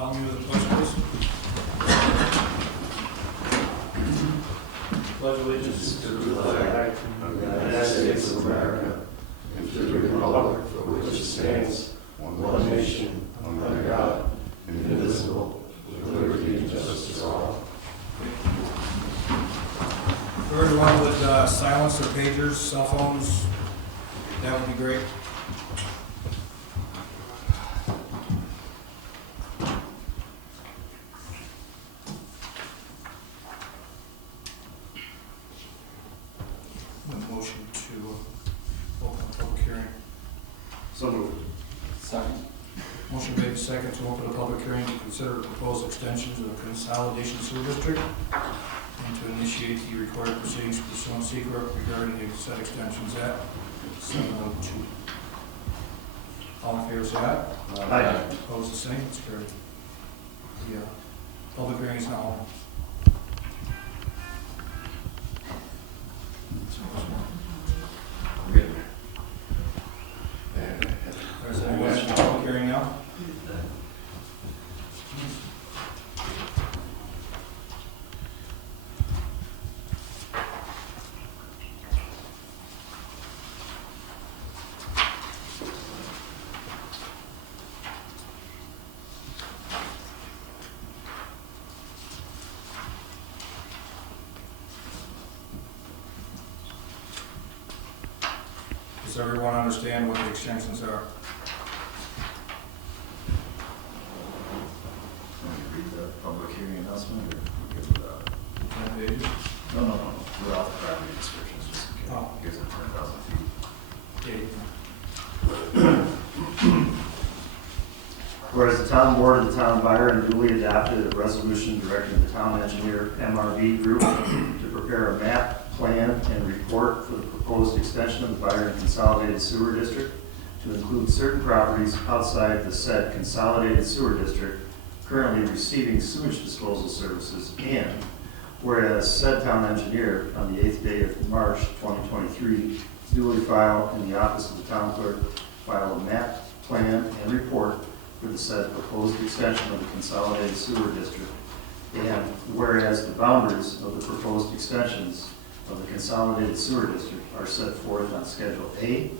Follow me with the pledge, please. Pledge allegiance to the flag of the United States of America and to the republic for which it stands, one nation, under God, indivisible, with liberty and justice for all. For everyone with silence or pagers, cell phones, that would be great. Motion to open the public hearing. So moved. Second. Motion made second to open the public hearing to consider the proposed extensions of the Consolidation Sewer District and to initiate the required proceedings pursuant to secret regarding the said extensions at 7:02. All in favor, say aye. Aye. Opposed, the same. It's carried. The public hearing is now open. Is anyone in the public hearing now? Does everyone understand what the extensions are? Read the public hearing announcement or give it 10 pages? No. Without the property descriptions, just in case. Oh. Gives it 10,000 feet. Okay. Whereas the town board of the town of Byron duly adopted a resolution directing the town engineer MRB Group to prepare a map, plan, and report for the proposed extension of the Byron Consolidated Sewer District to include certain properties outside the said Consolidated Sewer District currently receiving sewage disposal services, and whereas said town engineer on the 8th day of March 2023 duly file in the office of the town clerk file a map, plan, and report for the said proposed extension of the Consolidated Sewer District, and whereas the boundaries of the proposed extensions of the Consolidated Sewer District are set forth on Schedule A,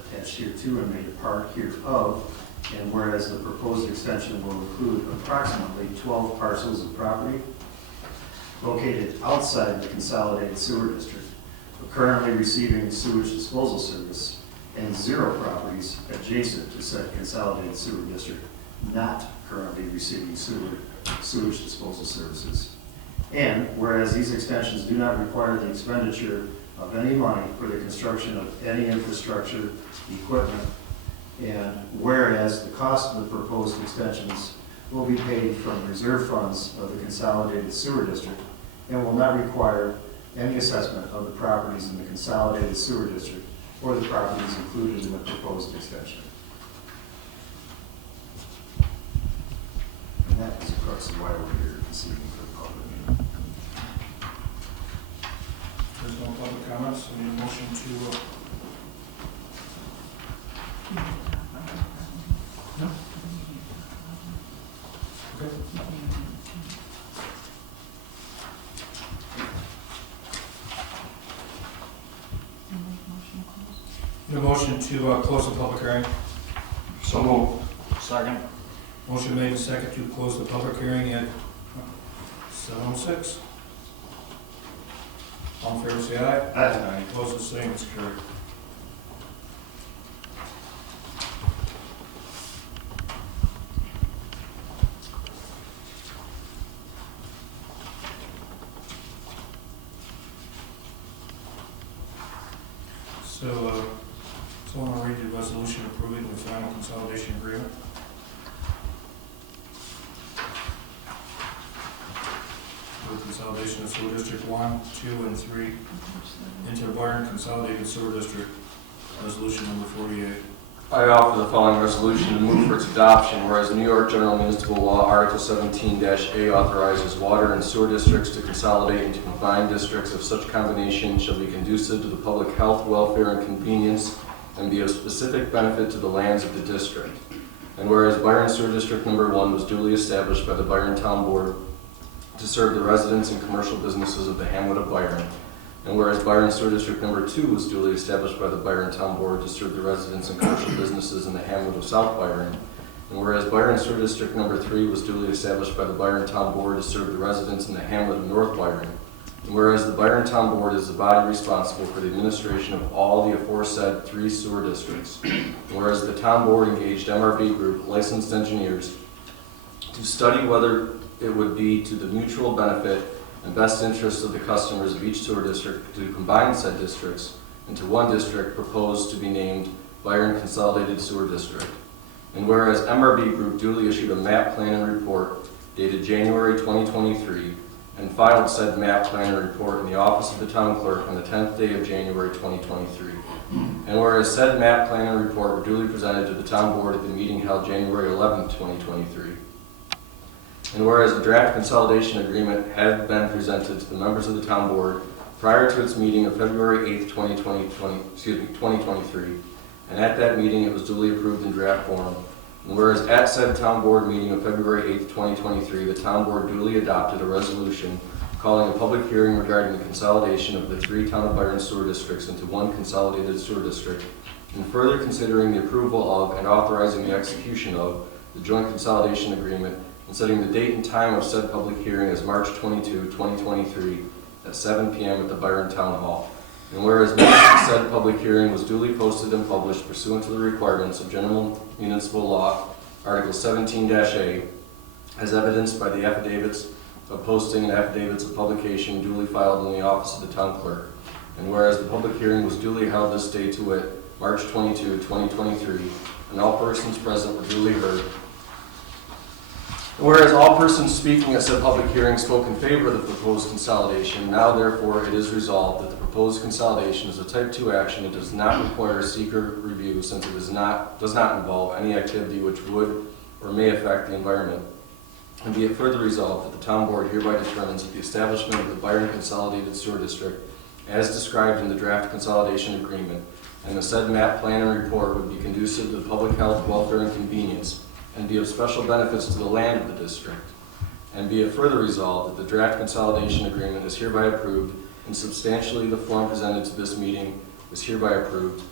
attached here to and made a part hereof, and whereas the proposed extension will include approximately 12 parcels of property located outside the Consolidated Sewer District, but currently receiving sewage disposal service, and 0 properties adjacent to said Consolidated Sewer District not currently receiving sewage disposal services. And whereas these extensions do not require the expenditure of any money for the construction of any infrastructure, equipment, and whereas the cost of the proposed extensions will be paid from reserve funds of the Consolidated Sewer District and will not require any assessment of the properties in the Consolidated Sewer District or the properties included in the proposed extension. And that is the crux of why we're here this evening for the public meeting. There's no public comments. I need a motion to no? Okay. Need a motion to close the public hearing. So moved. Second. Motion made and second to close the public hearing at 7:06. All in favor, say aye. Aye. Opposed, the same. It's carried. So, someone will read the resolution approving the final consolidation agreement. For consolidation of sewer district 1, 2, and 3 into the Byron Consolidated Sewer District, resolution number 48. I offer the following resolution to move for its adoption, whereas New York General Municipal Law Article 17-A authorizes water and sewer districts to consolidate into combined districts of such combination shall be conducive to the public health, welfare, and convenience, and be of specific benefit to the lands of the district. And whereas Byron Sewer District Number 1 was duly established by the Byron Town Board to serve the residents and commercial businesses of the hamlet of Byron. And whereas Byron Sewer District Number 2 was duly established by the Byron Town Board to serve the residents and commercial businesses in the hamlet of South Byron. And whereas Byron Sewer District Number 3 was duly established by the Byron Town Board to serve the residents in the hamlet of North Byron. And whereas the Byron Town Board is the body responsible for the administration of all the aforesaid 3 sewer districts. And whereas the Town Board engaged MRB Group, licensed engineers, to study whether it would be to the mutual benefit and best interest of the customers of each sewer district to combine said districts into one district proposed to be named Byron Consolidated Sewer District. And whereas MRB Group duly issued a map plan and report dated January 2023 and filed said map plan and report in the office of the town clerk on the 10th day of January 2023. And whereas said map plan and report were duly presented to the town board at the meeting held January 11th, 2023. And whereas a draft consolidation agreement had been presented to the members of the town board prior to its meeting of February 8th, 2023, and at that meeting it was duly approved in draft form. And whereas at said town board meeting of February 8th, 2023, the town board duly adopted a resolution calling a public hearing regarding the consolidation of the 3 town of Byron sewer districts into one consolidated sewer district, and further considering the approval of and authorizing the execution of the joint consolidation agreement, and setting the date and time of said public hearing as March 22, 2023 at 7 p.m. at the Byron Town Hall. And whereas said public hearing was duly posted and published pursuant to the requirements of General Municipal Law, Article 17-A, as evidenced by the affidavits of posting and affidavits of publication duly filed in the office of the town clerk. And whereas the public hearing was duly held this day to wit, March 22, 2023, and all persons present were duly heard. Whereas all persons speaking at said public hearing spoke in favor of the proposed consolidation, now therefore it is resolved that the proposed consolidation is a type 2 action. It does not require a seeker review since it does not involve any activity which would or may affect the environment. And be it further resolved that the town board hereby determines that the establishment of the Byron Consolidated Sewer District, as described in the draft consolidation agreement, and the said map plan and report would be conducive to the public health, welfare, and convenience, and be of special benefits to the land of the district. And be it further resolved that the draft consolidation agreement is hereby approved, and substantially the form presented to this meeting is hereby approved.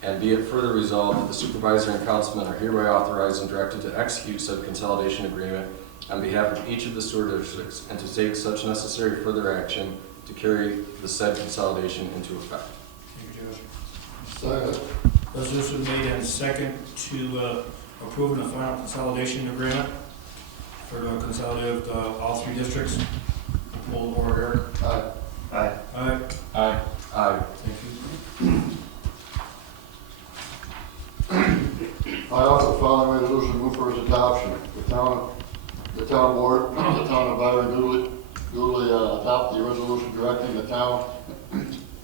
And be it further resolved that the supervisor and councilman are hereby authorized and directed to execute said consolidation agreement on behalf of each of the sewer districts, and to take such necessary further action to carry the said consolidation into effect. Thank you, Josh. Second. Resolution made and second to approve the final consolidation agreement for the consolidated all 3 districts. Poll the board, Eric. Aye. Aye. Aye. Aye. Aye. Thank you. I offer the following resolution move for its adoption. The town board, the town of Byron duly adopt the resolution directing the town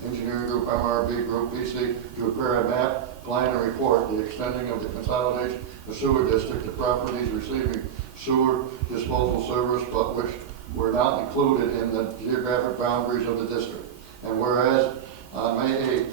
engineering group, MRB Group, PC, to prepare a map, plan, and report the extending of the consolidation of sewer district to properties receiving sewer disposal service, but which were not included in the geographic boundaries of the district. And whereas on May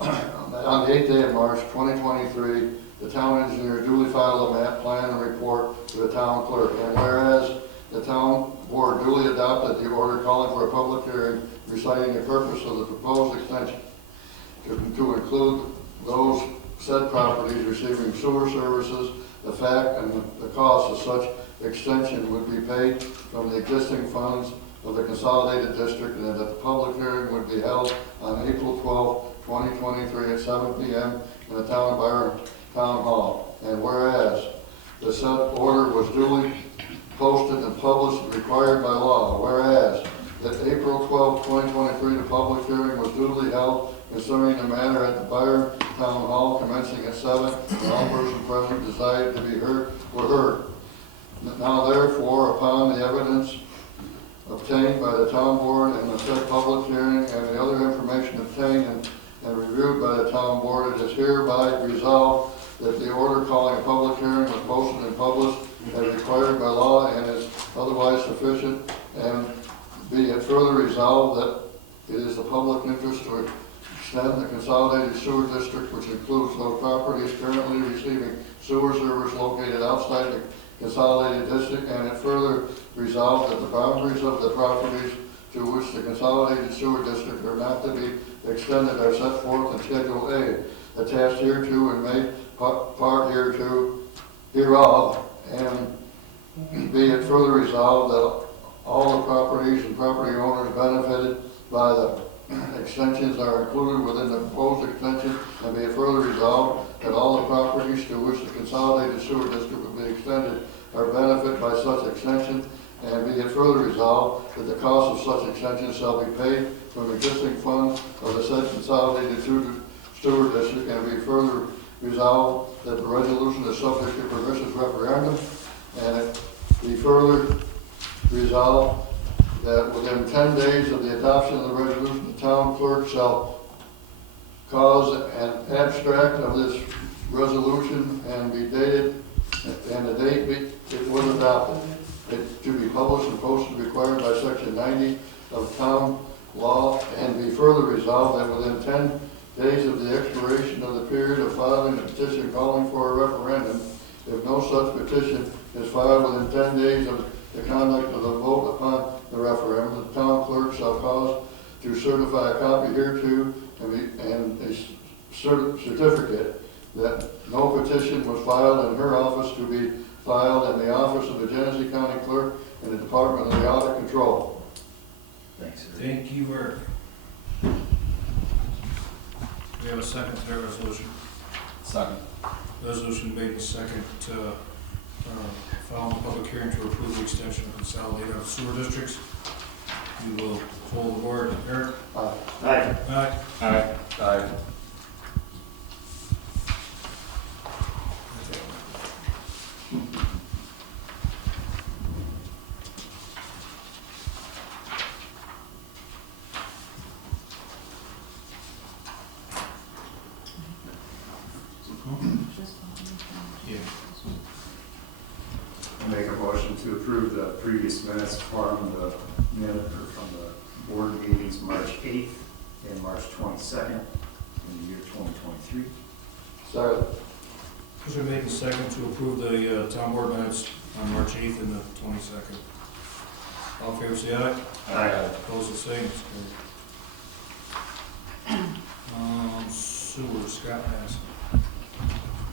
8th, on the 8th day of March 2023, the town engineer duly filed a map, plan, and report to the town clerk. And whereas the town board duly adopted the order calling for a public hearing reciting the purpose of the proposed extension to include those said properties receiving sewer services, the fact and the cost of such extension would be paid from the existing funds of the consolidated district, and that the public hearing would be held on April 12, 2023 at 7 p.m. in the town of Byron Town Hall. And whereas the said order was duly posted and published required by law, whereas that April 12, 2023, the public hearing was duly held concerning the matter at the Byron Town Hall commencing at 7, and all persons present desired to be heard were heard. Now therefore, upon the evidence obtained by the town board and the said public hearing and the other information obtained and reviewed by the town board, it is hereby resolved that the order calling a public hearing was posted and published as required by law and is otherwise sufficient, and be it further resolved that it is the public interest to extend the consolidated sewer district, which includes those properties currently receiving sewer service located outside the consolidated district, and it further resolved that the boundaries of the properties to which the consolidated sewer district are not to be extended are set forth in Schedule A, attached hereto and made part hereof, and be it further resolved that all the properties and property owners benefited by the extensions are included within the proposed extension, and be it further resolved that all the properties to which the consolidated sewer district will be extended are benefited by such extension, and be it further resolved that the cost of such extension shall be paid from existing funds of the said consolidated sewer district, and be further resolved that the resolution is subject to permissive referendum, and it be further resolved that within 10 days of the adoption of the resolution, the town clerk shall cause an abstract of this resolution and be dated, and the date it was adopted. It to be published and posted required by section 90 of town law, and be further resolved that within 10 days of the expiration of the period of filing a petition calling for a referendum, if no such petition is filed within 10 days of the conduct of the vote upon the referendum, the town clerk shall cause to certify a copy hereto and a certificate that no petition was filed in her office to be filed in the office of the Genesee County Clerk in the Department of the Audit Control. Thanks. Thank you, Eric. We have a second to that resolution. Second. Resolution made in second to following the public hearing to approve the extension of consolidated sewer districts. We will hold the board. Eric? Aye. Aye. Aye. Aye. Aye. Yeah. I make a motion to approve the previous minutes from the board meetings March 8th and March 22nd in the year 2023. Second. Motion made in second to approve the town board minutes on March 8th and the 22nd. All in favor, say aye. Aye. Opposed, the same. It's carried. Sewer, Scott Madison.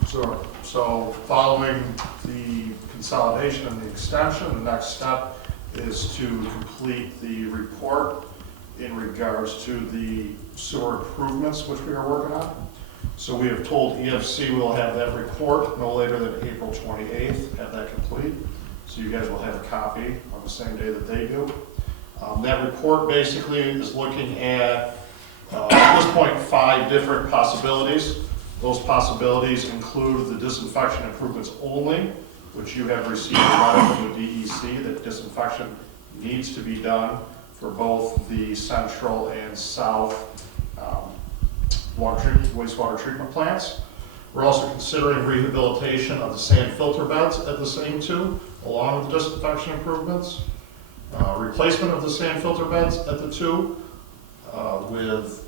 Sure. So following the consolidation and the extension, the next step is to complete the report in regards to the sewer improvements which we are working on. So we have told EFC we'll have that report no later than April 28th, have that complete. So you guys will have a copy on the same day that they do. That report basically is looking at this point 5 different possibilities. Those possibilities include the disinfection improvements only, which you have received a letter from the DEC that disinfection needs to be done for both the central and south wastewater treatment plants. We're also considering rehabilitation of the sand filter beds at the same two, along with the disinfection improvements. Replacement of the sand filter beds at the two, with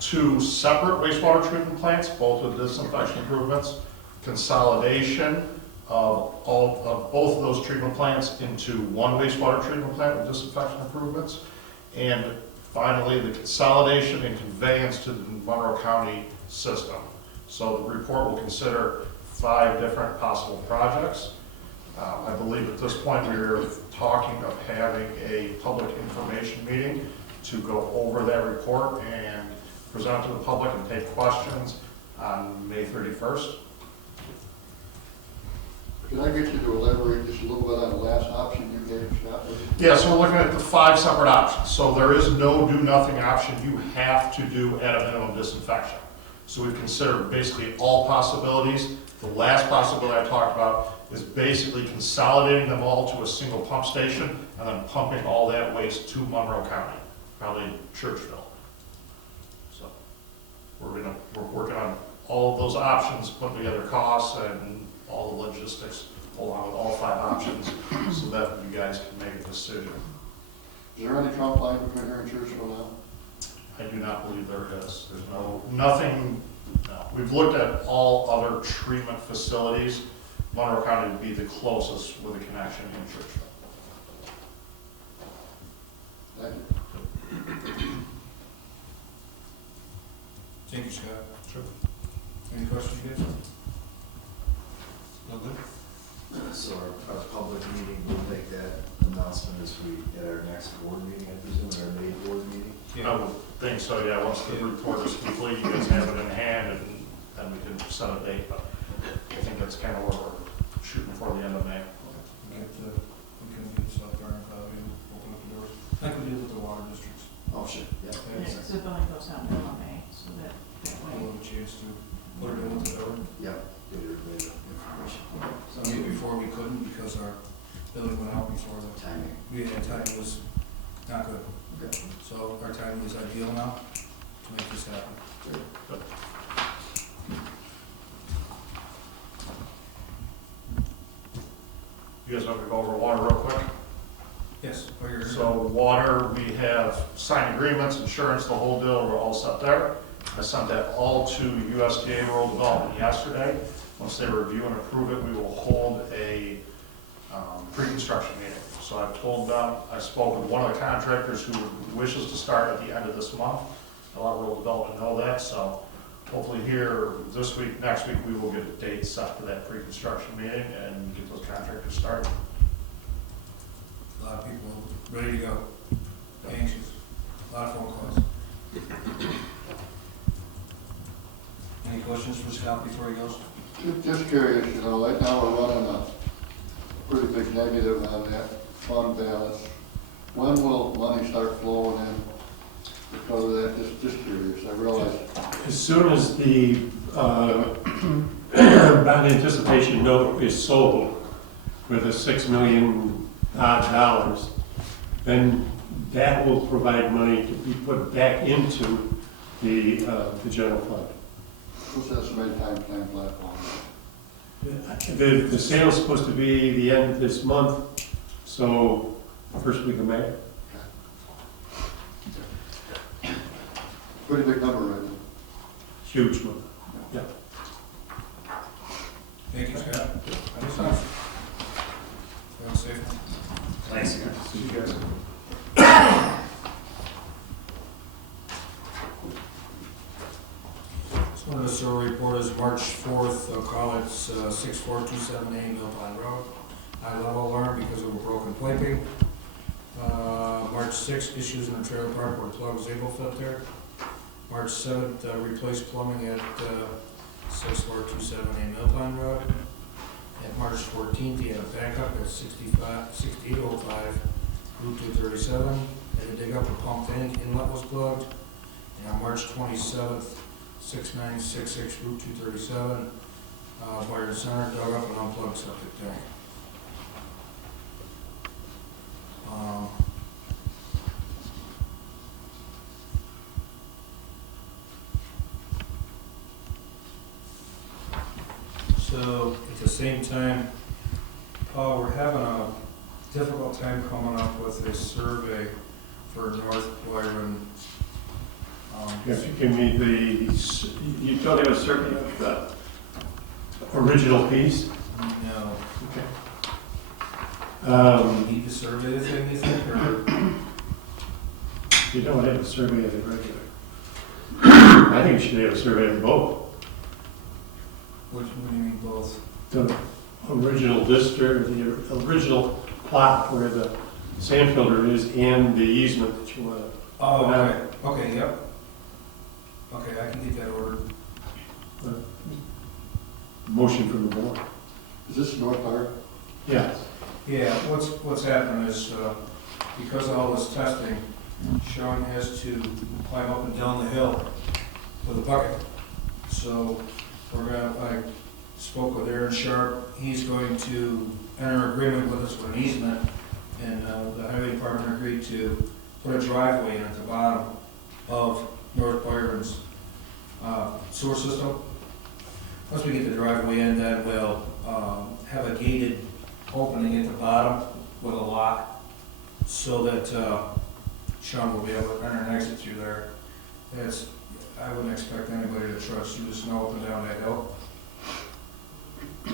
2 separate wastewater treatment plants, both with disinfection improvements, consolidation of both of those treatment plants into one wastewater treatment plant with disinfection improvements, and finally the consolidation and conveyance to the Monroe County system. So the report will consider 5 different possible projects. I believe at this point we're talking of having a public information meeting to go over that report and present to the public and take questions on May 31st. Can I get you to elaborate just a little bit on the last option you gave, Scott? Yeah, so we're looking at the 5 separate options. So there is no do-nothing option. You have to do at a minimum disinfection. So we've considered basically all possibilities. The last possibility I talked about is basically consolidating them all to a single pump station and then pumping all that waste to Monroe County, probably Churchville. So we're working on all of those options, putting together costs and all the logistics along with all 5 options so that you guys can make a decision. Is there any comp line between here and Churchville now? I do not believe there is. There's nothing, no. We've looked at all other treatment facilities. Monroe County would be the closest with a connection in Churchville. Thank you. Thank you, Scott. Sure. Any questions, you guys? No good? So our public meeting, we'll make that announcement at our next board meeting, I presume, at our May board meeting? I would think so, yeah. Once the report is complete, you guys have it in hand, and then we can set a date. But I think that's kind of where we're shooting for, the end of May. We can get South Byron Cloud and open up the doors. Like we did with the water districts. Oh, sure, yeah. Okay. Yeah, so it only goes out in May, so that way. We'll have a chance to put it in with the door. Yeah, get everybody information. Maybe before we couldn't because our building went out before the Timing. we had time was not good. Okay. So our timing is ideal now to make this happen. You guys want to go over water real quick? Yes, oh, you're. So water, we have signed agreements, insurance, the whole deal, we're all set there. I sent that all to USDA Rural Development yesterday. Once they review and approve it, we will hold a pre-construction meeting. So I've told them, I spoke with one of the contractors who wishes to start at the end of this month. I'll let Rural Development know that, so hopefully here this week, next week, we will get a date set for that pre-construction meeting and get those contractors started. A lot of people ready to go, anxious, a lot of phone calls. Any questions for Scott before he goes? Just curious, you know, right now we're running a pretty big negative on that fund balance. When will money start flowing in because of that? Just curious, I realize. As soon as the bond anticipation note is sold with a $6 million odd, then that will provide money to be put back into the general fund. What's the estimated time frame for that one? The sale is supposed to be the end of this month, so first week of May. Pretty big number right now. Huge one. Yeah. Thank you, Scott. Any stuff? Stay safe. Thanks, guys. See you guys. This one of the sewer report is March 4th, I'll call it 6427A Mill Pond Road. High level alarm because of a broken piping. March 6th, issues in the trailer park where plug was able to fit there. March 7th, replaced plumbing at 6427A Mill Pond Road. At March 14th, he had a backup at 6805 Route 237. Had to dig up a pump tank, inlet was plugged. And on March 27th, 6966 Route 237, Byron Center dug up an unplugged septic tank. So at the same time, we're having a difficult time coming up with a survey for North Byron. If you give me you don't have a survey of the original piece? No. Okay. Do you need to survey the thing, you think, or? You don't have a survey of the regular. I think you should have a survey of both. What do you mean both? The original district, the original plot where the sand filter is, and the easement that you want to. Oh, okay, okay, yep. Okay, I can get that ordered. Motion from the board. Is this North Park? Yes. Yeah, what's happening is, because of all this testing, Sean has to climb up and down the hill with a bucket. So we're gonna, I spoke with Aaron Sharp, he's going to enter agreement with us for an easement, and the highway department agreed to put a driveway in at the bottom of North Byron's sewer system. Once we get the driveway in, then we'll have a gated opening at the bottom with a lock so that Sean will be able to enter and exit through there. It's, I wouldn't expect anybody to trudge through the snow up and down that hill.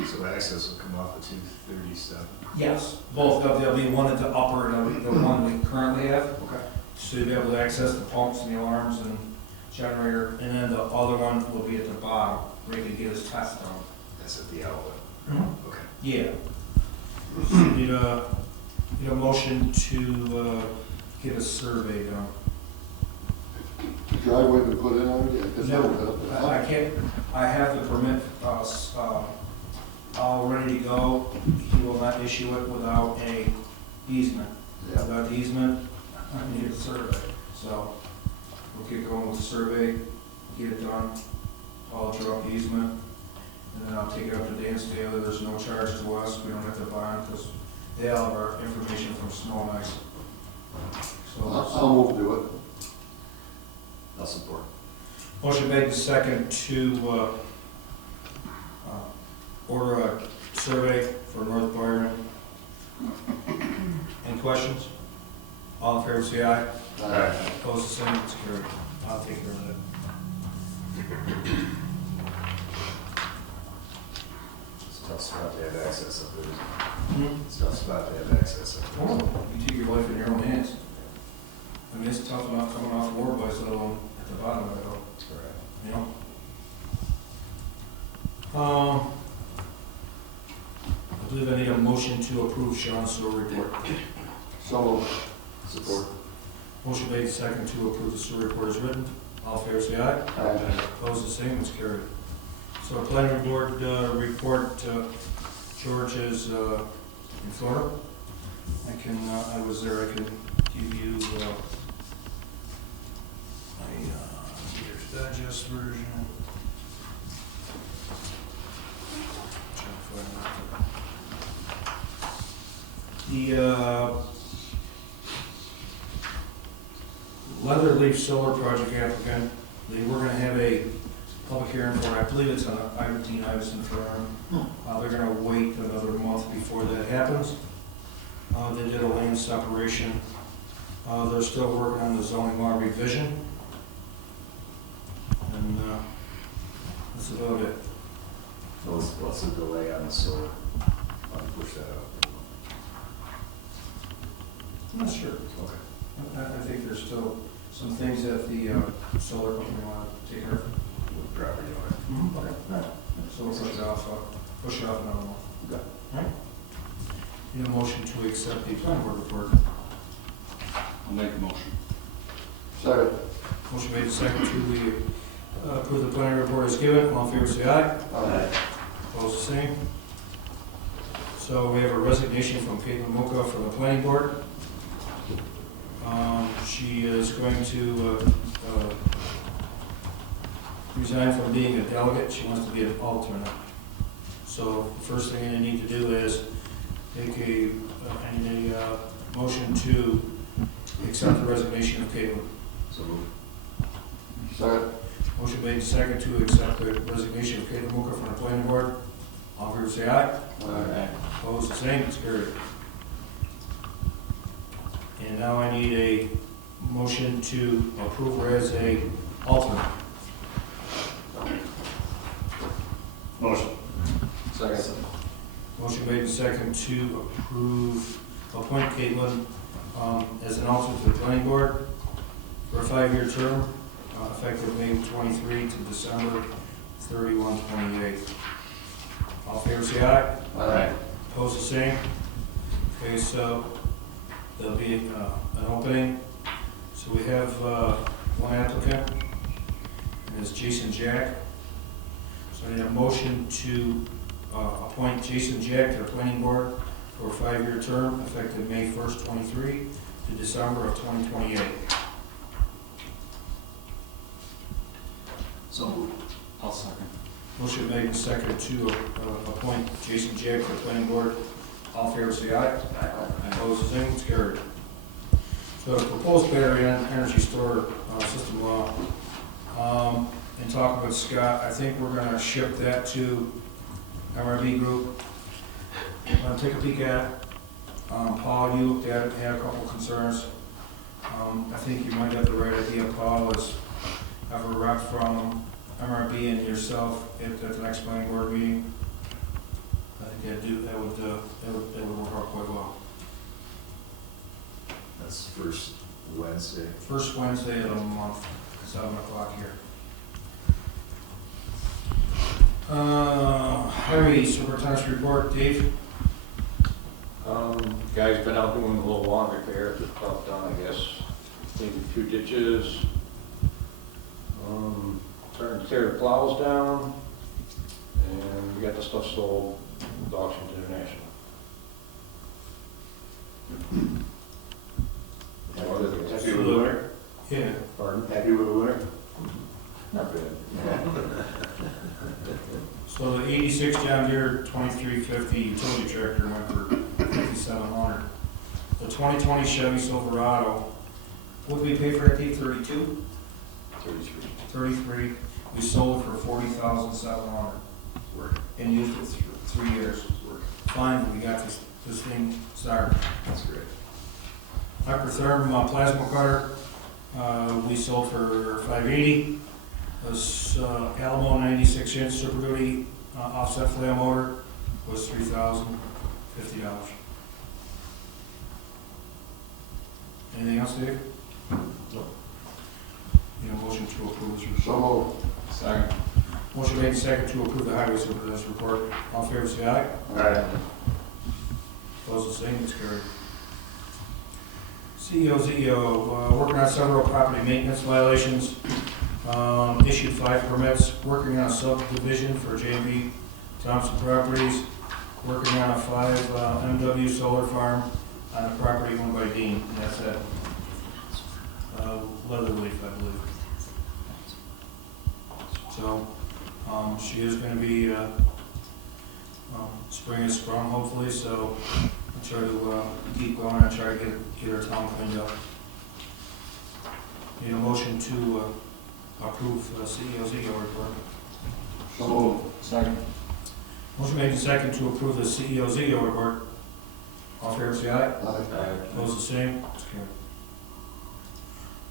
So access will come off of 237. Yes. Both of, there'll be one at the upper and the one we currently have. Okay. So you'll be able to access the pumps and the alarms and generator, and then the other one will be at the bottom, where he can get his test done. That's at the outlet. Mm-hmm. Okay. Yeah. So you need a motion to get a survey done. The driveway been put in already? I guess No, I can't, I have the permit, all ready to go. He will not issue it without a easement. Yeah. Without the easement, I need a survey. So we'll get going with the survey, get it done, I'll draw up the easement, and then I'll take it up to Dan Staley. There's no charge to us, we don't have to bond, because they all have our information from snow and ice. I'll move to it. I'll support. Motion made and second to order a survey for North Byron. Any questions? All in favor, say aye. Aye. Opposed, the same, it's carried. I'll take care of that. It's a tough spot to have access up there. It's a tough spot to have access up there. Well, you take your life in your own hands. I mean, it's tough enough coming off war boys, let alone at the bottom of it all, Correct. you know? I believe I need a motion to approve Sean's sewer report. So moved. Support. Motion made second to approve the sewer report as written. All in favor, say aye. Aye. Opposed, the same, it's carried. So our planning board report, George is in Florida. I was there, I can give you my Reader's Digest version. Trying to find it. The Leatherleaf Solar Project applicant, they were gonna have a public hearing for it, I believe it's on Dean Iverson firm. They're gonna wait another month before that happens. They did a land separation. They're still working on the zoning law revision. And that's about it. What's the delay on the solar? I'll push that out. I'm not sure. Okay. I think there's still some things that the solar company want to take care of. With property owner. Okay. All right. So we'll push it off another month. Okay. All right. Need a motion to accept the planning board report. I'll make a motion. Second. Motion made second to approve the planning report as given. All in favor, say aye. Aye. Opposed, the same. So we have a resignation from Caitlin Mocha from the planning board. She is going to resign from being a delegate. She wants to be an alternate. So the first thing I need to do is make a motion to accept the resignation of Caitlin. So moved. Second. Motion made second to accept the resignation of Caitlin Mooker from the planning board. All in favor, say aye. Aye. Opposed, the same, it's carried. And now I need a motion to approve her as a alternate. Motion. Second. Motion made second to appoint Caitlin as an alternate to the planning board for a 5-year term, effective May 23 to December 31, 28. All in favor, say aye. Aye. Opposed, the same. Okay, so there'll be an opening. So we have one applicant, and it's Jason Jack. So I need a motion to appoint Jason Jack to the planning board for a 5-year term, effective May 1st, 23 to December of 2028. So moved. I'll second. Motion made and seconded to appoint Jason Jack to the planning board. All in favor, say aye. Opposed, the same, it's carried. So the proposed battery energy storage system law, in talking with Scott, I think we're gonna ship that to MRB Group. I'm gonna take a peek at it. Paul, you looked at it, had a couple concerns. I think you might have the right idea, Paul, is have a rep from MRB and yourself at the next planning board meeting. I think that would work out quite well. That's first Wednesday. First Wednesday of the month, 7 o'clock here. Highway Superintendent's report, Dave? Guy's been out doing a little lawn repair, just about done, I guess. Cleaned a few ditches. Starting to tear the plows down. And we got the stuff sold with Auctions International. Happy with the winter? Yeah. Pardon? Happy with the winter? Not bad. So the 86 John Deere 2350 utility tractor went for $5,700. The 2020 Chevy Silverado, what did we pay for that, Dave? 32? 33. 33. We sold it for $40,700 and used it for 3 years. Finally, we got this thing started. That's great. Hypertherm plasma cutter, we sold for $580. This Alamo 96-inch Super Duty offset flail motor was $3,050. Anything else, Dave? No. Need a motion to approve this report? So moved. Second. Motion made and second to approve the highway superintendent's report. All in favor, say aye. Aye. Opposed, the same, it's carried. ZEO, working on several property maintenance violations. Issued 5 permits, working on a subdivision for J&B Thompson Properties, working on a 5 MW solar farm on a property owned by Dean, and that's at Leatherleaf, I believe. So, she is gonna be, spring is sprung hopefully, so I'll try to keep going and try to get our town cleaned up. Need a motion to approve ZEO report. So moved. Second. Motion made and second to approve the ZEO report. All in favor, say aye. Aye. Opposed, the same. It's carried.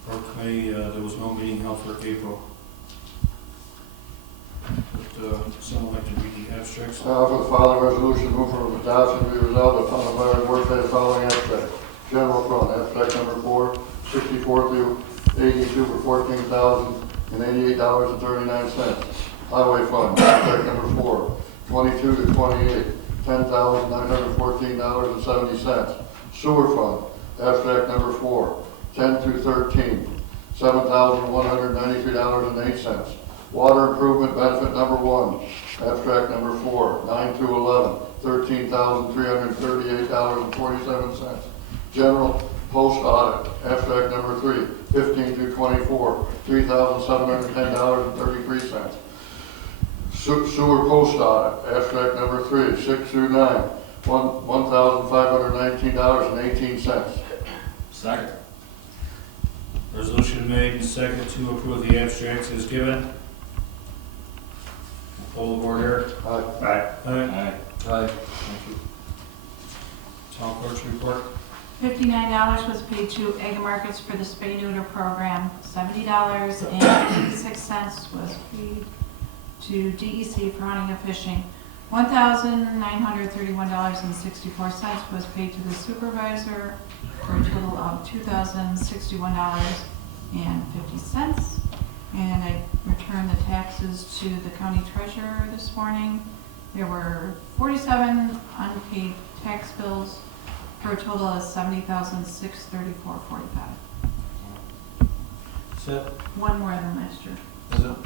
Road committee, there was no meeting held for April. Would someone like to read the abstracts? For the following resolution, move for adoption, be resolved upon the Byron Workday the following abstract. General fund, abstract number 4, 64 through 82 for $14,088.39. Highway fund, abstract number 4, 22 to 28, $10,914.70. Sewer fund, abstract number 4, 10 through 13, $7,193.08. Water improvement benefit number 1, abstract number 4, 9 to 11, $13,338.47. General post audit, abstract number 3, 15 through 24, $3,710.33. Sewer post audit, abstract number 3, 6 through 9, $1,519.18. Second. Resolution made and second to approve the abstracts as given. Poll the board here. Aye. Aye. Aye. Aye. Thank you. Town clerk's report. $59 was paid to Egg Markets for the spay neuter program. $70.86 was paid to DEC for hunting and fishing. $1,931.64 was paid to the supervisor for a total of $2,061.50. And I returned the taxes to the county treasurer this morning. There were 47 unpaid tax bills for a total of $70,634.45. Is that, One more than last year. is it?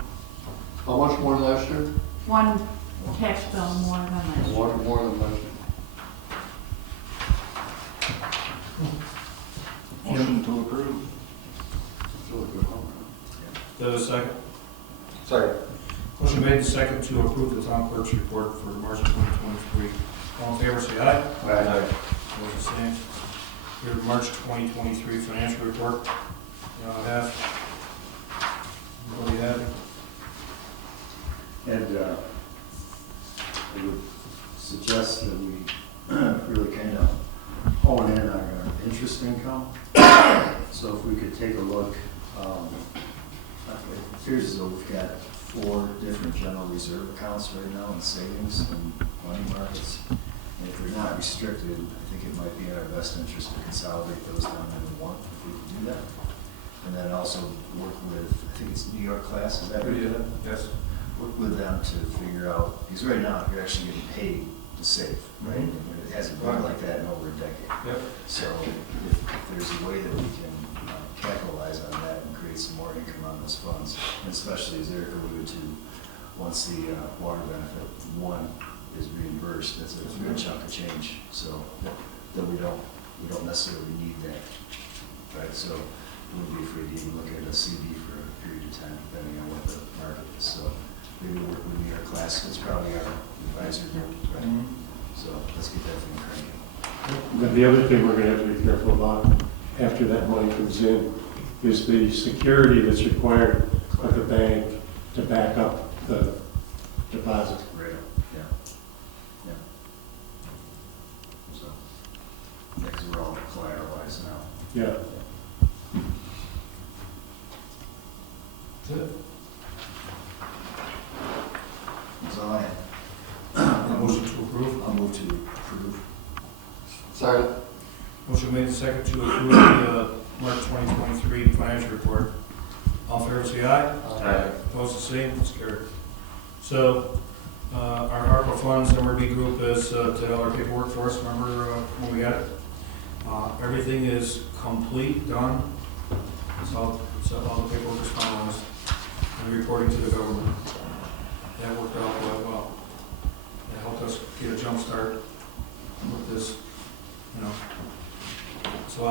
How much more than last year? One tax bill more than last year. One more than last year. Motion to approve. It's really good, huh? Do I have a second? Second. Motion made and second to approve the town clerk's report for March 2023. All in favor, say aye. Aye. Opposed, the same. Your March 2023 financial report. Have. Everybody have it? And I would suggest that we really kind of hone in on our interest income. So if we could take a look It appears as though we've got 4 different general reserve accounts right now in savings and money markets. And if they're not restricted, I think it might be in our best interest to consolidate those down into one, if we can do that. And then also work with, I think it's New York class, is that what you're doing? Yes. Work with them to figure out, because right now, you're actually getting paid to save, right? And it hasn't been like that in over a decade. Yep. So if there's a way that we can capitalize on that and create some more income on those funds, and especially as Eric alluded to, once the water benefit one is reimbursed, that's a good chunk of change. So that we don't necessarily need that, right? So we wouldn't be afraid to even look at a CD for a period of time, depending on what the market is. So maybe work with New York class, it's probably our advisor group, right? So let's get that thing cranking. But the other thing we're gonna have to be careful about after that money comes in is the security that's required of the bank to back up the deposit. Right, yeah. Yeah. So, yeah, 'cause we're all collateralized now. Yeah. That's it. That's all I had. Motion to approve. I'll move to approve. Second. Motion made and second to approve the March 2023 financial report. All in favor, say aye. Aye. Opposed, the same, it's carried. So, our ARPA funds, MRB group has did all our paperwork for us, remember when we got it? Everything is complete, done. So all the paperwork is finalized and reporting to the government. That worked out quite well. It helped us get a jump start with this, you know. So,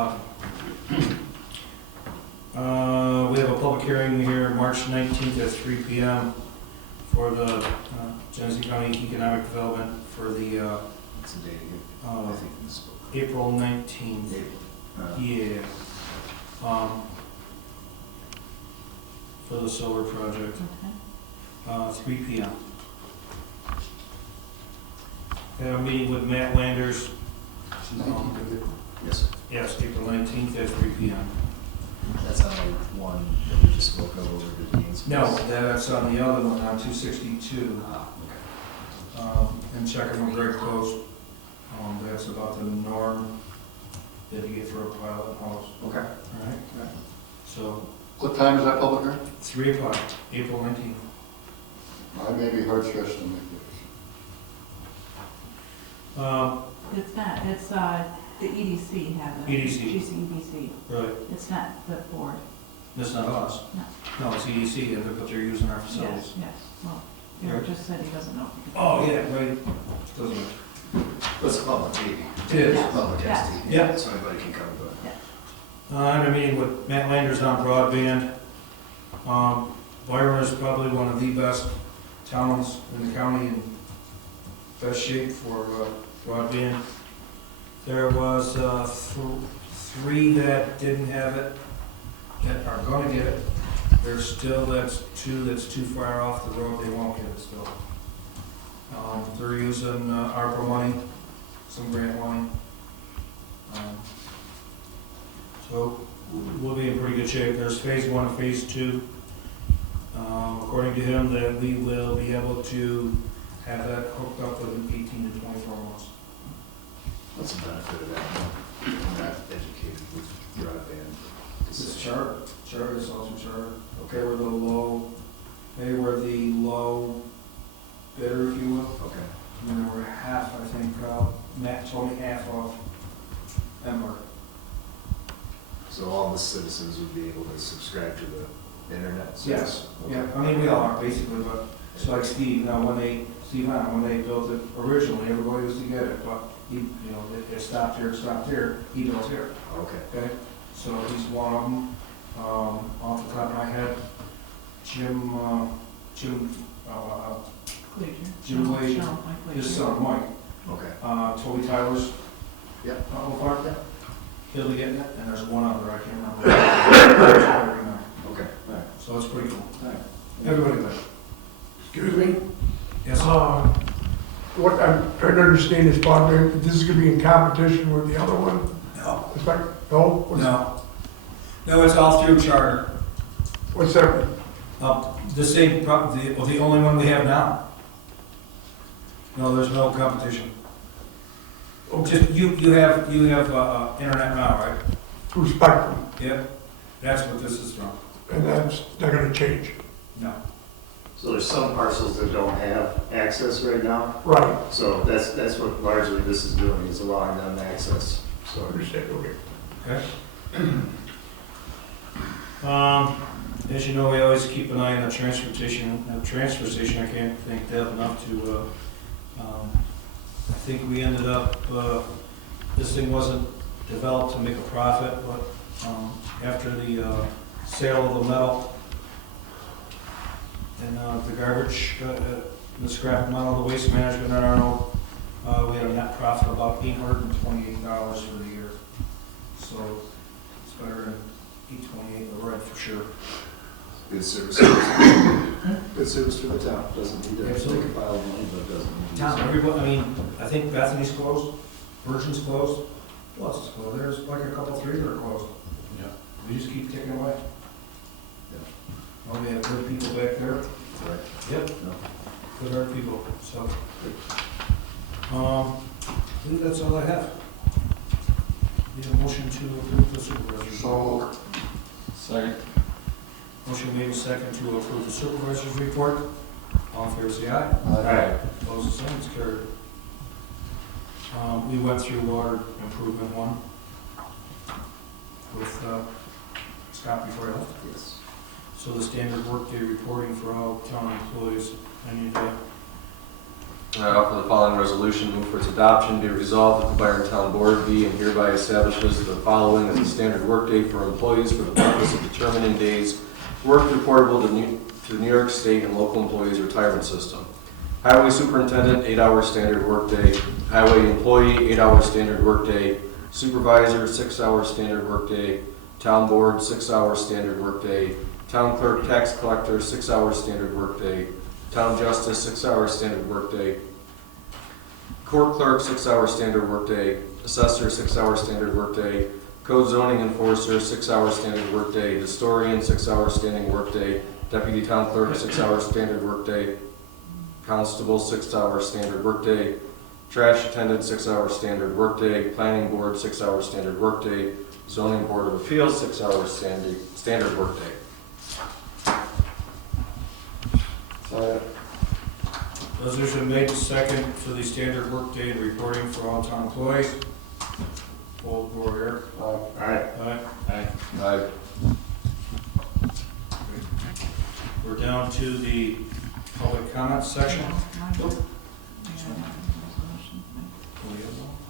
we have a public hearing here, March 19th at 3 p.m. for the Genesee County Economic Development for the What's the date again? I think it's April 19th. April. Yeah. For the solar project, Okay. 3 p.m. Have a meeting with Matt Landers. Yes, sir. Yes, April 19th at 3 p.m. That's on the one that we just spoke of over the Dean's. No, that's on the other one, on 262. Okay. And checking with Greg Post. That's about the norm that you get for a pilot house. Okay. All right? So, What time is that public hearing? 3 o'clock, April 19th. I may be hard stretched to make it. It's not, it's, the EDC have it. EDC. GCEDC. Right. It's not the board. That's not us. No. No, it's EDC, but they're using our facilities. Yes, yes. Well, Eric just said he doesn't know. Oh, yeah, right. Doesn't matter. It's a public meeting. It is. It's a public Yeah. entity. Yeah. So anybody can come to it. I'm in a meeting with Matt Landers on broadband. Byron is probably one of the best towns in the county in best shape for broadband. There was 3 that didn't have it, that are gonna get it. There's still, that's 2 that's too far off the road, they won't get it still. They're using ARPA money, some grant money. So we'll be in pretty good shape. There's phase 1 and phase 2. According to him, that we will be able to have that hooked up within 18 to 24 months. What's the benefit of that? I'm not educated with broadband. This is Charter. Charter is also Charter. They were the low bidder, if you will. Okay. And then there were half, I think, Matt told me half of Ember. So all the citizens would be able to subscribe to the internet? service? Yes, Okay. yeah, I mean, we all are basically, but it's like Steve, when they built it originally, everybody was to get it, but he, it stopped here, he built here, Okay. okay? So he's one of them. Off the top of my head, Jim Wade, his son Mike, Okay. Toby Tyler's. Yep. Farm, he'll be getting it, and there's one other, I can't remember. Okay. So it's pretty cool. Everybody does. Excuse me? Yes, What I'm trying to understand is broadband, this is gonna be in competition with the other one? No. It's like, no? No, it's all through Charter. What's that? The same, the only one we have now. No, there's no competition. Oh, just, you have, internet now, right? through Spectrum, Yep, that's what this is from. and that's not gonna change. No. So there's some parcels that don't have access right now, Right, so that's what largely this is doing, is allowing them access, so. understand, okay. Okay. As you know, we always keep an eye on the transfer station. I can't thank Deb enough to, I think we ended up, this thing wasn't developed to make a profit, but, after the, sale of the metal and, the garbage, the scrap metal, the waste management, I don't know, we had a net profit of about $828 for the year. So it's better than 828, the red for sure. Good service. Good service for the town. Doesn't need to make Absolutely. a pile of money, but doesn't need to. Town, everybody, I mean, I think Bethany's closed, Virgin's closed, who else is closed? There's like a couple, three that are closed. Yeah. We just keep ticking away. Yeah. Oh, we have good people back there. Right. Yep, No. good hard people, so. I think that's all I have. Need a motion to approve the supervisor's. So, Second. Motion made and second to approve the supervisor's report. All in favor, say aye. Alright. Opposed, the same, it's carried. We went through water improvement one with Scott before he left. Yes. So the standard workday reporting for all town employees, I need to, I offer the following resolution, move for its adoption, be resolved that the Byron Town Board be and hereby establishes the following as a standard workday for employees for the purpose of determining days work reportable to the New York State and local employees retirement system. Highway Superintendent, 8-hour standard workday. Highway Employee, 8-hour standard workday. Supervisor, 6-hour standard workday. Town Board, 6-hour standard workday. Town Clerk, Tax Collector, 6-hour standard workday. Town Justice, 6-hour standard workday. Court Clerk, 6-hour standard workday. Assessor, 6-hour standard workday. Code Zoning Enforcer, 6-hour standard workday. Historian, 6-hour standing workday. Deputy Town Clerk, 6-hour standard workday. Constable, 6-hour standard workday. Trash Attendant, 6-hour standard workday. Planning Board, 6-hour standard workday. Zoning Board of Appeals, 6-hour standard workday. resolution made and second for the standard workday and reporting for all town employees. All board here. Alright. Aye. Aye. We're down to the public comment section.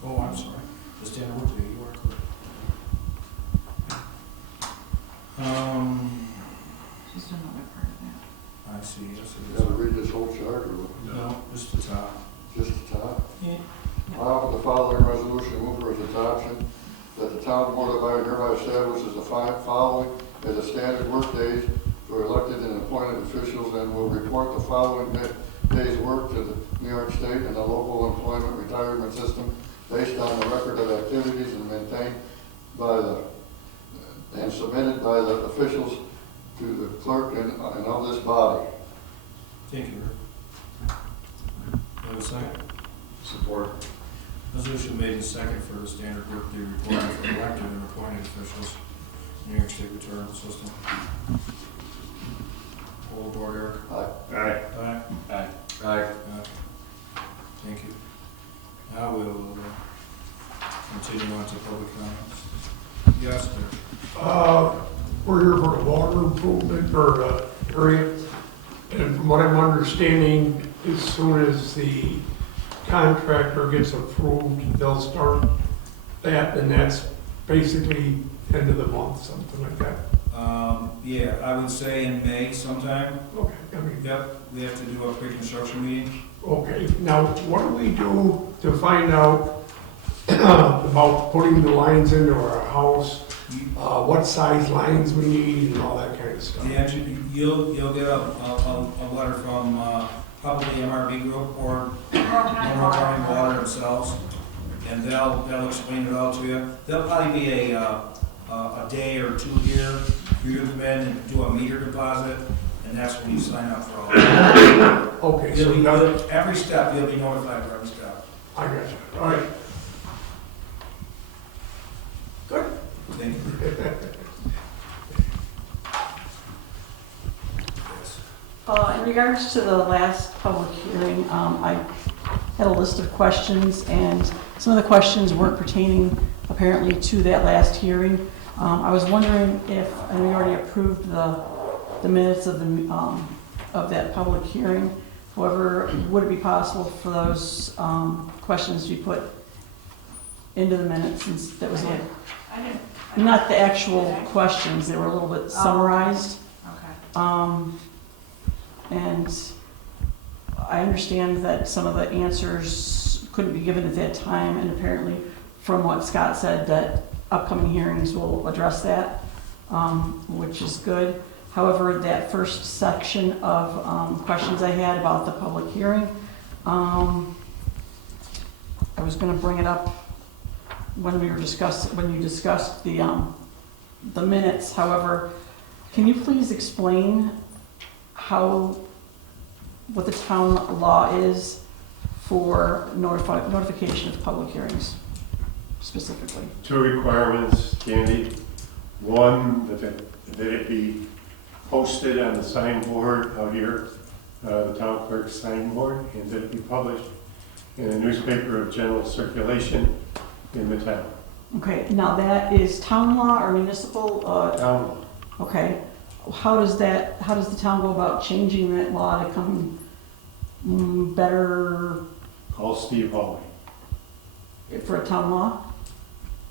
Oh, I'm sorry. The standard workday, you are correct. Just another part of that. I see, yes, you it gotta is. read this whole chart or No, just the top. just the top? Yeah. The following resolution, move for its adoption, that the town board of Byron hereby establishes the following as a standard work days for elected and appointed officials and will report the following day's work to the New York State and the local employment retirement system based on the record of activities and maintained by and submitted by the officials to the clerk and of this body. Thank you, Rick. Have a second? Support. Resolution made and second for the standard workday reporting for elected and appointed officials, New York State retirement system. All aboard, Eric. Alright. Aye. Aye. Aye. Thank you. Now we'll continue on to public comments. Yes, sir. We're here for the water improvement or area. And from what I'm understanding, as soon as the contractor gets approved, they'll start that, and that's basically end of the month, something like that. Yeah, I would say in May sometime. Okay, I mean, Yep, we have to do a pre-construction meeting. okay, now what do we do to find out about putting the lines into our house? What size lines we need and all that kind of stuff? The engineer, you'll get a letter from probably MRB Group or Monroe County Water themselves, and they'll explain it all to you. There'll probably be a day or two here for you to come in and do a meter deposit, and that's when you sign up for all. Okay, so now, Every step, you'll be notified for every step. I got you. All right. Good. Thank you. Yes. In regards to the last public hearing, I had a list of questions, and some of the questions weren't pertaining apparently to that last hearing. I was wondering if, and we already approved the minutes of that public hearing. However, would it be possible for those questions to be put into the minutes, since that was like, I didn't. not the actual questions, they were a little bit summarized. Okay. And I understand that some of the answers couldn't be given at that time, and apparently from what Scott said, that upcoming hearings will address that, which is good. However, that first section of questions I had about the public hearing, I was gonna bring it up when you discussed the minutes. However, can you please explain what the town law is for notification of public hearings specifically? Two requirements, Candy. One, that it be posted on the signboard out here, the town clerk's signboard, and that it be published in a newspaper of general circulation in the town. Okay, now that is town law or municipal? Town law. Okay, how does the town go about changing that law to come better Call Steve Hawley. for a town law?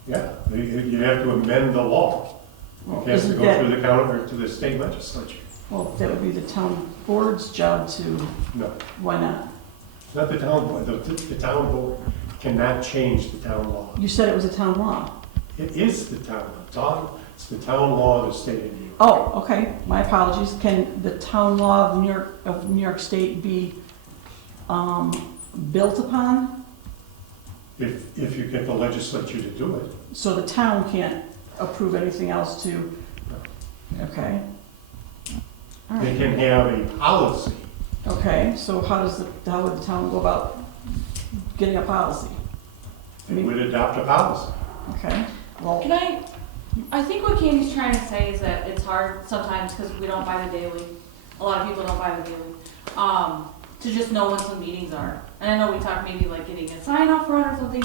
Yeah, you have to amend the law. Well, It has to isn't go that, through the county or to the state legislature. well, that would be the town board's job to, No, why not? not the town board. The town board cannot change the town law. You said it was a town law. It is the town law. It's the town law of the state of New York. Oh, okay, my apologies. Can the town law of New York State be built upon? If you get the legislature to do it. So the town can't approve anything else to, okay. All They right. can have a policy. Okay, so how would the town go about getting a policy? They would adopt a policy. Okay, well, Can I think what Candy's trying to say is that it's hard sometimes because we don't buy the daily. A lot of people don't buy the daily. To just know when some meetings are. And I know we talked maybe like getting a sign off run or something.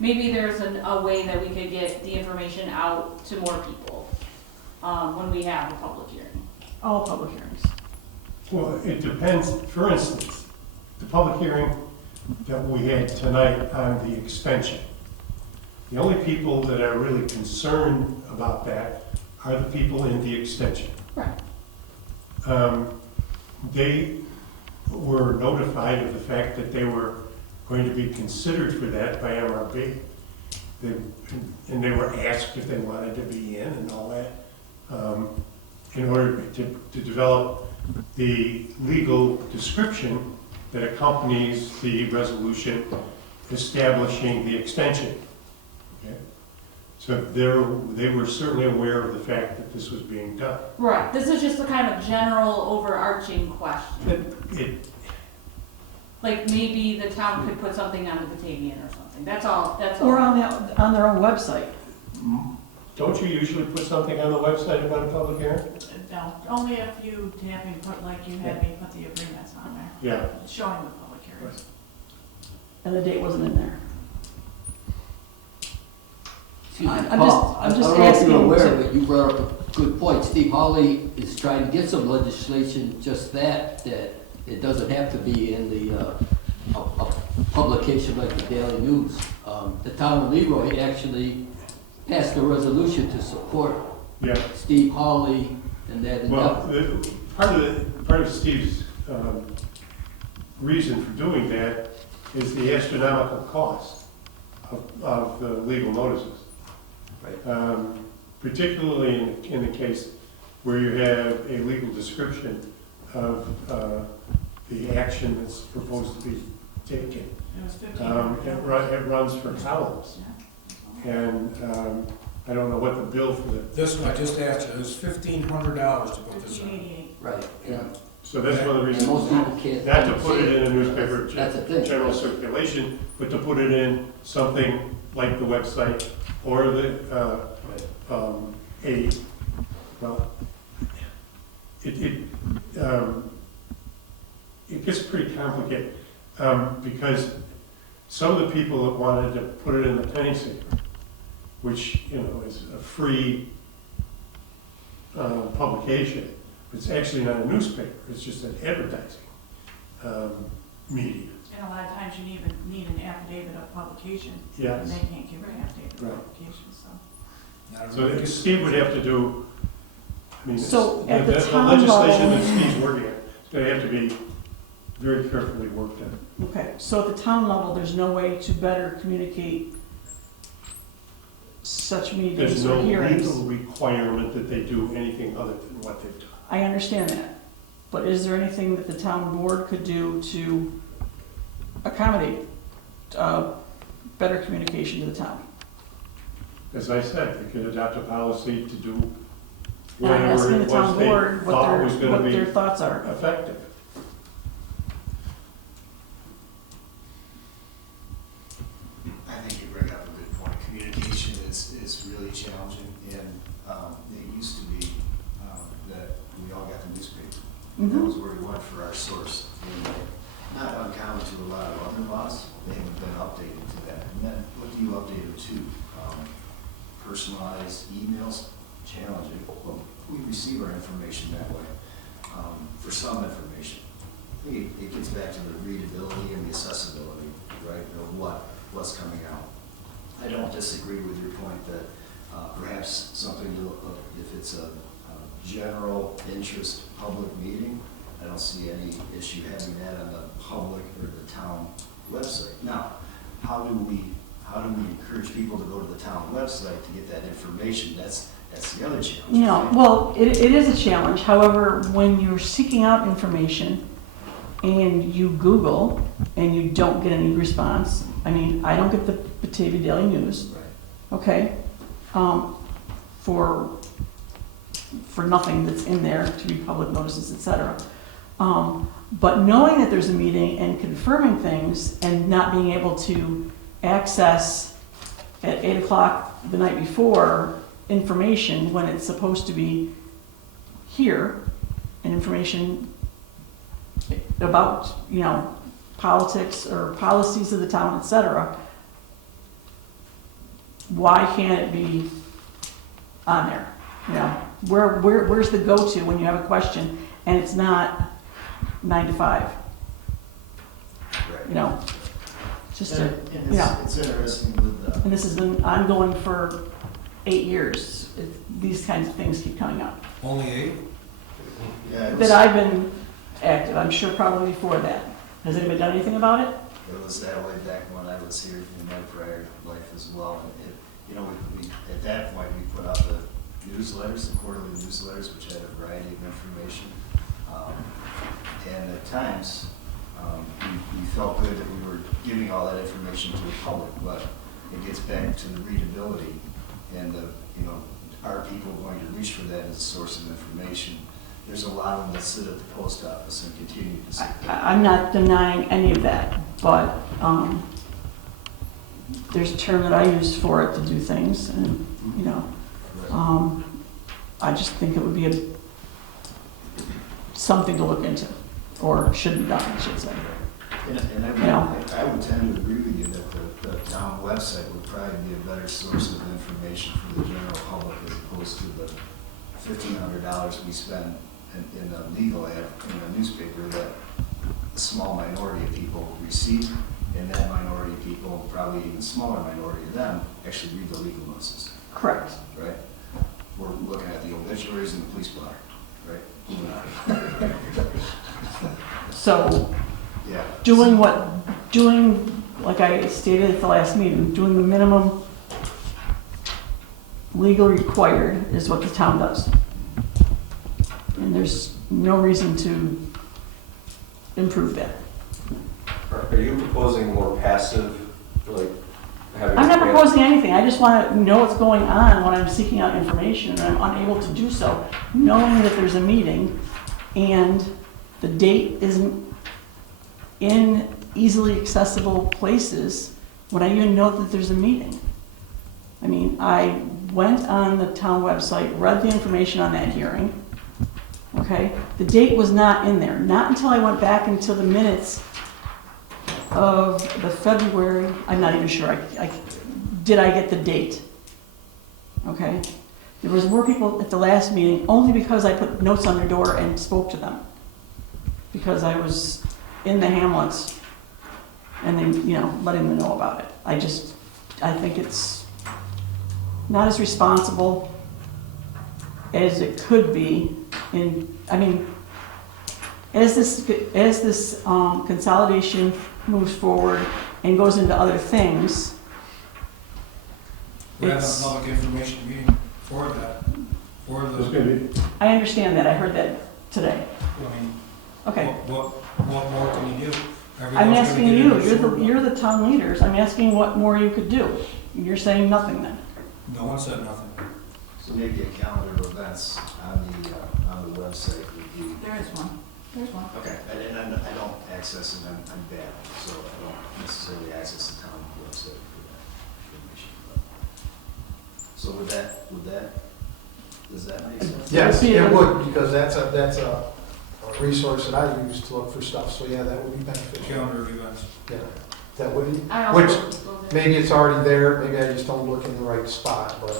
Maybe there's a way that we could get the information out to more people when we have a public hearing. all public hearings. Well, it depends. For instance, the public hearing that we had tonight on the extension. The only people that are really concerned about that are the people in the extension. Right. They were notified of the fact that they were going to be considered for that by MRB. And they were asked if they wanted to be in and all that, in order to develop the legal description that accompanies the resolution establishing the extension. Okay? So they were certainly aware of the fact that this was being done. Right. This is just a kind of general overarching question. Like maybe the town could put something on the Batavian or something. That's all. Or on their own website. Don't you usually put something on the website about a public hearing? No, only if you have me put, like you had me put the agreements on there, Yeah. showing the public hearings. And the date wasn't in there. Excuse me, I'm Paul, just I don't know if you're asking aware, to- but you brought up a good point. Steve Hawley is trying to get some legislation, just that it doesn't have to be in the, a publication like the Daily News. The town of Leroy actually passed a resolution to support Yeah. Steve Hawley and that Well, endeavor. part of Steve's reason for doing that is the astronomical cost of the legal notices. Right. Particularly in the case where you have a legal description of the action that's proposed to be taken. It was 15. It runs for columns. And I don't know what the bill for the, This one, I just asked you, it was $1,500 to put this on. $15.88. Right. Yeah. So that's one of the And reasons, most people can't. not to put it in a newspaper, That's the thing. general circulation, but to put it in something like the website or the, well, it gets pretty complicated, because some of the people that wanted to put it in the penny saver, which, you know, is a free publication, it's actually not a newspaper, it's just an advertising media. And a lot of times you need an affidavit of publication. Yes. And they can't give an affidavit Right. of publication, so. So Steve would have to do, I mean, So at the the town legislation level- that Steve's working on, it's gonna have to be very carefully worked on. Okay, so at the town level, there's no way to better communicate such There's meetings no or hearings? legal requirement that they do anything other than what they've done. I understand that, but is there anything that the town board could do to accommodate better communication to the town? As I said, they could adopt a policy to do And I'm whatever asking it the town was they board thought was what gonna their be thoughts are. effective. I think you bring up a good point. Communication is really challenging, and it used to be that we all got the newspaper. That Mhm. was where we went for our source. And not uncommon to a lot of other laws, they haven't been updated to that. And then, what do you update it to? Personalized emails, challenging. Well, we receive our information that way, for some information. I think it gets back to the readability and the accessibility, right, of what's coming out. I don't disagree with your point that perhaps something, if it's a general interest public meeting, I don't see any issue having that on the public or the town website. Now, how do we encourage people to go to the town website to get that information? That's the other challenge. No, right? well, it is a challenge. However, when you're seeking out information and you Google and you don't get any response, I mean, I don't get the Batavia Daily News, Right. okay? For nothing that's in there to be public notices, et cetera. But knowing that there's a meeting and confirming things and not being able to access at 8 o'clock the night before information when it's supposed to be here, and information about, you know, politics or policies of the town, et cetera, why can't it be on there? You know, where's the go-to when you have a question and it's not 9 to 5? Right. You know, just to, And yeah. it's interesting with And this has been ongoing for 8 years. These kinds of things keep coming up. Only 8? yeah, it That I've been active, I'm sure probably before that. Has anybody done anything about it? was that way back when I was here in my prior life as well. And you know, we at that point, we put out the newsletters, the quarterly newsletters, which had a variety of information. And at times, we felt good that we were giving all that information to the public, but it gets back to the readability and the, you know, are people going to reach for that as a source of information? There's a lot of them that sit at the post office and continue to sit there. I'm not denying any of that, but there's a term that I use for it to do things, and, you know, I just think it would be something to look into, or should be done, I should say. And I would tend to agree with you that the town website would probably be a better source of information for the general public as opposed to the $1,500 we spend in a legal ad in a newspaper that a small minority of people receive, and that minority of people, probably even smaller minority of them, actually read the legal notices, Correct. right? We're looking at the obituaries and the police blotter, right? Moving on. So, Yeah. doing, like I stated at the last meeting, doing the minimum legal required is what the town does. And there's no reason to improve that. Are you proposing more passive, like having? I'm not proposing anything, I just want to know what's going on when I'm seeking out information and I'm unable to do so, knowing that there's a meeting and the date isn't in easily accessible places when I even know that there's a meeting. I mean, I went on the town website, read the information on that hearing, okay? The date was not in there, not until I went back into the minutes of the February, I'm not even sure, did I get the date? Okay? There was more people at the last meeting only because I put notes on their door and spoke to them. Because I was in the hamlets and then, letting them know about it. I think it's not as responsible as it could be as this consolidation moves forward and goes into other things. We have a public information meeting for that, for There's the, gonna be, I understand that, I heard that today. I mean, Okay, what more can you do? I'm Everyone's gonna asking get you, in the sewer. you're the town leaders, I'm asking what more you could do. You're saying nothing then. No one said nothing. So maybe a calendar of events on the website would be. There is one. There's one. Okay, and I don't access it, I'm bad, so I don't necessarily access the town website for that information. So does that make sense? Yes, it would, because that's a resource that I use to look for stuff, so yeah, that would be beneficial. Calendar of events. Yeah, that would be, I which, also, maybe it's already there, maybe I just don't look in the right spot, but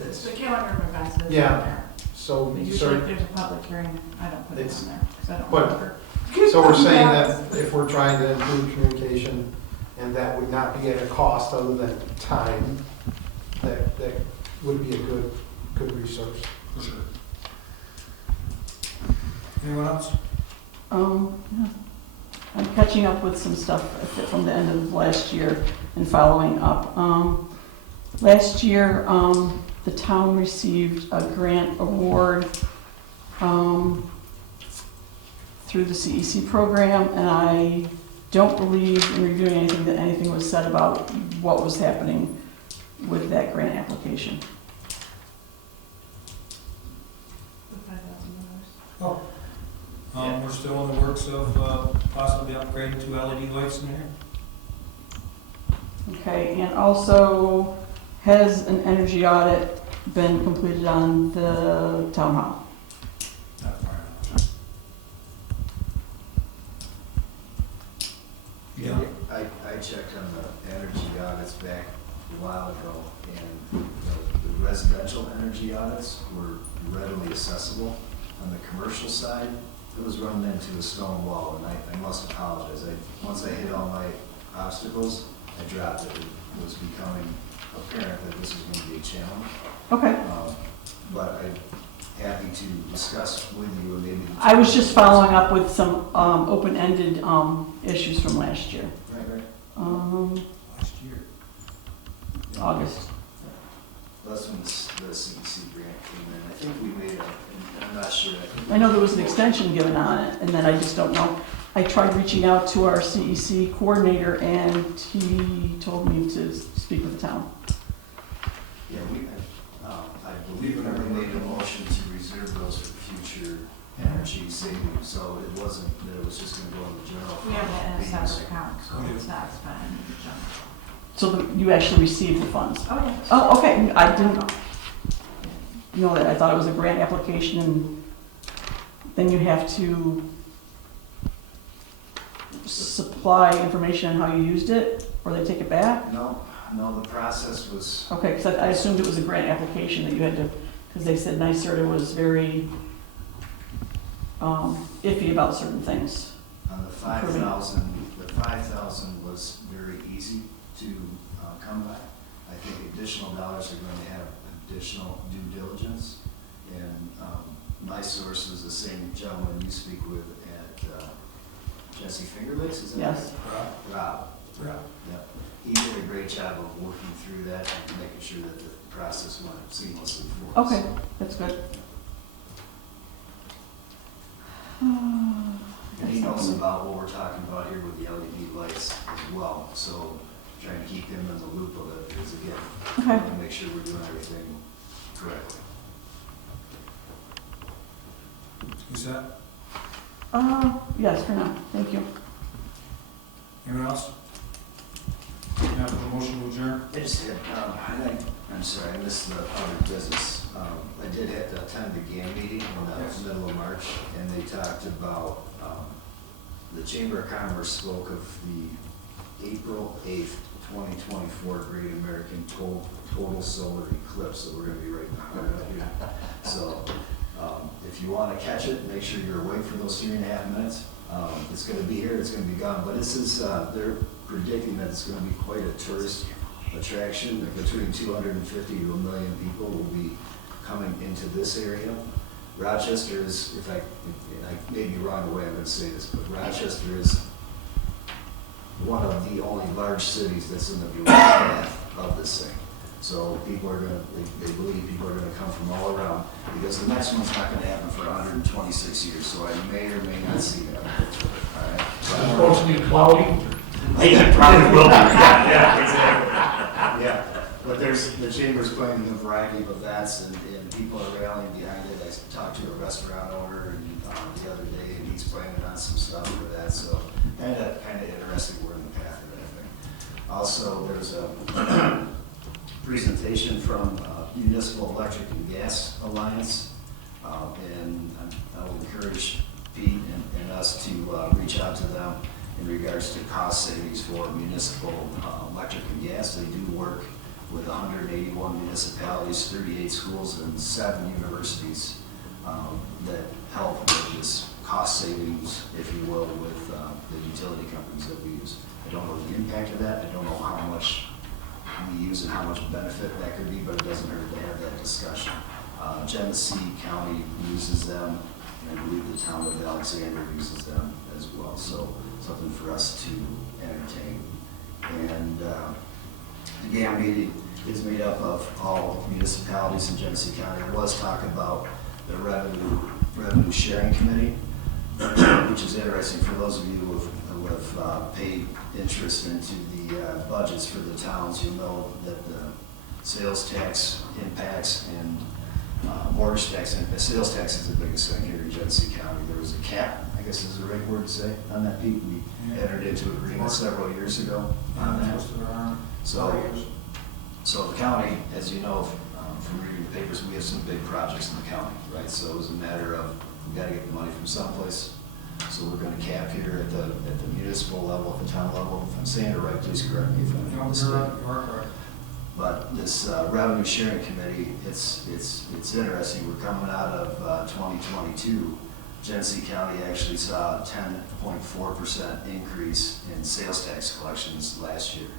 It's it's, the calendar of events is on Yeah. there. so, But usually sir, if there's a public hearing, I don't put it It's- on there, because I don't but- remember. so we're saying that if we're trying to improve communication, and that would not be at a cost other than time, that would be a good resource. For sure. Anyone else? Yeah. I'm catching up with some stuff from the end of last year and following up. Last year, the town received a grant award through the CEC program, and I don't believe in reviewing anything that anything was said about what was happening with that grant application. The $5,000. Oh. We're still in the works of possibly upgrading 2 LED lights in here. Okay, and also, has an energy audit been completed on the town hall? Not far enough. Yeah. I checked on the energy audits back a while ago, and the residential energy audits were readily accessible. On the commercial side, it was running into a stone wall, and I must apologize. Once I hit all my obstacles, I dropped it. It was becoming apparent that this was going to be a challenge. Okay. But I'm happy to discuss with you, and maybe. I was just following up with some open-ended issues from last year. Right. Last year. August. That's when the CEC grant came in. I think we made I'm not sure. I know there was an extension given on it, and then I just don't know. I tried reaching out to our CEC coordinator, and he told me to speak with the town. Yeah, I believe we never made a motion to reserve those for future energy savings, so it wasn't that it was just gonna go in the general fund. We have that in a Maintenance. separate account, so it's not spent in the general. So you actually received the funds? Oh, yeah. Oh, okay, I didn't know that. I thought it was a grant application, and then you have to supply information on how you used it, or they take it back? No, the process was, Okay, because I assumed it was a grant application that you had to, because they said NYSERDA was very iffy about certain things. on the 5,000 was very easy to come by. I think additional dollars are going to have additional due diligence, and my source is the same gentleman you speak with at Jesse Finger Lakes, is that right? Yes. Rob. Yeah. Yep. He did a great job of working through that and making sure that the process went seamlessly for us. Okay, that's good. And he knows about what we're talking about here with the LED lights as well, so trying to keep him in the loop of it, because again, we Okay. want to make sure we're doing everything correctly. Who's that? Yes, for now, thank you. Anyone else? Now for the motion to adjourn. I just had, I'm sorry, I missed the other business. I did have to attend the GAM meeting in the middle of March, and they talked about, the Chamber of Commerce spoke of the April 8th, 2024 Great American Total Solar Eclipse, so we're gonna be right behind it here. So, if you wanna catch it, make sure you're awake for those 3.5 minutes. It's gonna be here, it's gonna be gone, but this is, they're predicting that it's gonna be quite a tourist attraction. Like between 250 to 1 million people will be coming into this area. Rochester is, if I may be wrong the way I'm gonna say this, but Rochester is one of the only large cities that's in the direct path of this thing. So people are gonna, they believe people are gonna come from all around, because the next one's not gonna happen for 126 years, so I may or may not see that. All right? It's supposed to be cloudy. It probably will be, yeah, exactly. Yeah, but the Chamber's planning a variety of events, and people are rallying behind it. I talked to a restaurant owner the other day, and he's planning on some stuff for that, so kind of interesting, we're in the path of everything. Also, there's a presentation from Municipal Electric and Gas Alliance, and I will encourage Pete and us to reach out to them in regards to cost savings for municipal electric and gas. They do work with 181 municipalities, 38 schools, and 7 universities that help with this cost savings, if you will, with the utility companies that we use. I don't know the impact of that. I don't know how much we use and how much benefit that could be, but it doesn't hurt to have that discussion. Genesee County uses them, and I believe the town of Alexander uses them as well. So something for us to entertain. And the GAM meeting is made up of all municipalities in Genesee County. There was talk about the revenue sharing committee, which is interesting for those of you who have paid interest into the budgets for the towns. You'll know that the sales tax impacts and mortgage tax, and sales tax is the biggest thing here in Genesee County. There was a cap, I guess is the right word to say, on that, Pete. We entered into an agreement several years ago on that. So the county, as you know from reading the papers, we have some big projects in the county, right? So it was a matter of, we gotta get the money from someplace. So we're gonna cap here at the municipal level, at the town level. If I'm saying it right, please correct me if I'm mistaken. But this revenue sharing committee, it's interesting. We're coming out of 2022. Genesee County actually saw a 10.4% increase in sales tax collections last year.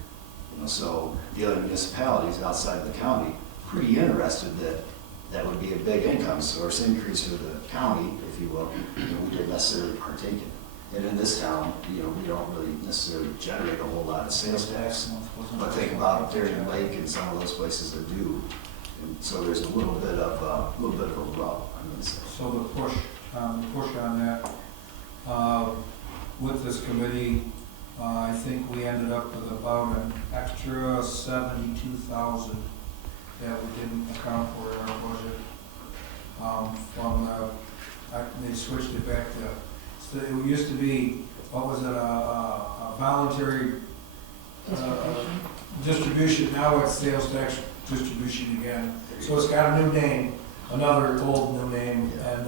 So the other municipalities outside the county, pretty interested that that would be a big income source increase for the county, if you will. We didn't necessarily partake in it. And in this town, we don't really necessarily generate a whole lot of sales tax. But think about Darien Lake and some of those places that do. And so there's a little bit of a rub, I'm going to say. So the push on that, with this committee, I think we ended up with about an extra 72,000 that we didn't account for in our budget. They switched it back to, so it used to be, what was it, a voluntary distribution. Now it's sales tax distribution again. So it's got a new name, another old new name, and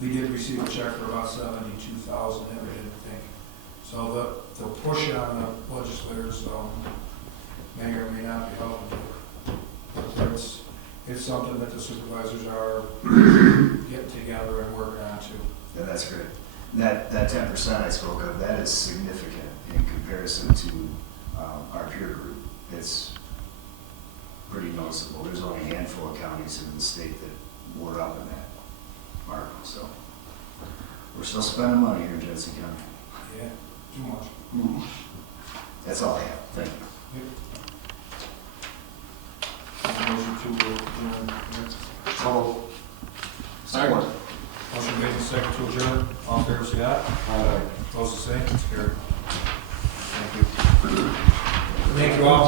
we did receive a check for about 72,000 that we didn't think. So the push on the legislators may or may not be helping. But it's something that the supervisors are getting together and working on too. Yeah, that's great. And that 10% I spoke of, that is significant in comparison to our peer group. It's pretty noticeable. There's only a handful of counties in the state that were up in that mark. So we're still spending money here in Genesee County. Yeah, too much. That's all I have. Thank you. Motion to adjourn. Second. Motion made and second to adjourn. All in favor, say aye. Aye. Opposed, the same. It's carried. Thank you. Thank you all.